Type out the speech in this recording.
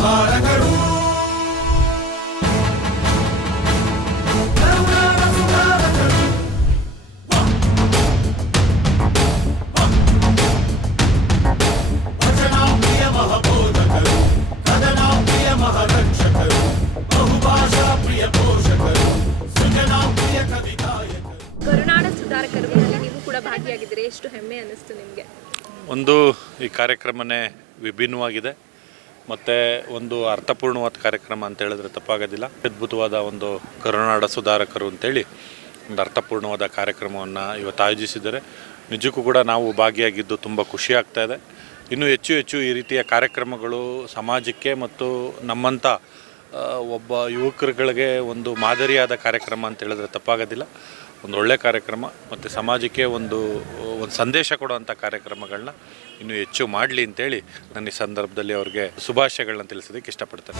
ಸುಧಾರಕರು. ಭಜನಾಪ್ರಿಯ ಮಹಬೋಧಕರು, ಕದನಾಪ್ರಿಯ ಮಹರಕ್ಷಕರು, ಬಹುಭಾಷಾ ಪ್ರಿಯ ಪೋಷಕರು, ಸೃಜನಾಪ್ರಿಯ ಕವಿಗಾಯಕರು. ಕರುನಾಡ ಸುಧಾರಕರು ನೀವು ಕೂಡ ಭಾಗಿಯಾಗಿದ್ದೀರಿ, ಎಷ್ಟು ಹೆಮ್ಮೆ ಅನ್ನಿಸ್ತು ನಿಮಗೆ? ಒಂದು ಈ ಕಾರ್ಯಕ್ರಮನೇ ವಿಭಿನ್ನವಾಗಿದೆ ಮತ್ತು ಒಂದು ಅರ್ಥಪೂರ್ಣವಾದ ಕಾರ್ಯಕ್ರಮ ಅಂತ ಹೇಳಿದ್ರೆ ತಪ್ಪಾಗೋದಿಲ್ಲ. ಅದ್ಭುತವಾದ ಒಂದು ಕರುನಾಡ ಸುಧಾರಕರು ಅಂತೇಳಿ ಒಂದು ಅರ್ಥಪೂರ್ಣವಾದ ಕಾರ್ಯಕ್ರಮವನ್ನು ಇವತ್ತು ಆಯೋಜಿಸಿದ್ದಾರೆ. ನಿಜಕ್ಕೂ ಕೂಡ ನಾವು ಭಾಗಿಯಾಗಿದ್ದು ತುಂಬ ಖುಷಿ ಆಗ್ತಾ ಇದೆ. ಇನ್ನೂ ಹೆಚ್ಚು ಹೆಚ್ಚು ಈ ರೀತಿಯ ಕಾರ್ಯಕ್ರಮಗಳು ಸಮಾಜಕ್ಕೆ ಮತ್ತು ನಮ್ಮಂಥ ಒಬ್ಬ ಯುವಕರುಗಳಿಗೆ ಒಂದು ಮಾದರಿಯಾದ ಕಾರ್ಯಕ್ರಮ ಅಂತ ಹೇಳಿದ್ರೆ ತಪ್ಪಾಗೋದಿಲ್ಲ. ಒಂದು ಒಳ್ಳೆಯ ಕಾರ್ಯಕ್ರಮ ಮತ್ತು ಸಮಾಜಕ್ಕೆ ಒಂದು ಸಂದೇಶ ಕೊಡುವಂಥ ಕಾರ್ಯಕ್ರಮಗಳನ್ನ ಇನ್ನೂ ಹೆಚ್ಚು ಮಾಡಲಿ ಅಂತೇಳಿ ನಾನು ಈ ಸಂದರ್ಭದಲ್ಲಿ ಅವ್ರಿಗೆ ಶುಭಾಶಯಗಳನ್ನ ತಿಳಿಸೋದಕ್ಕೆ ಇಷ್ಟಪಡ್ತೇನೆ.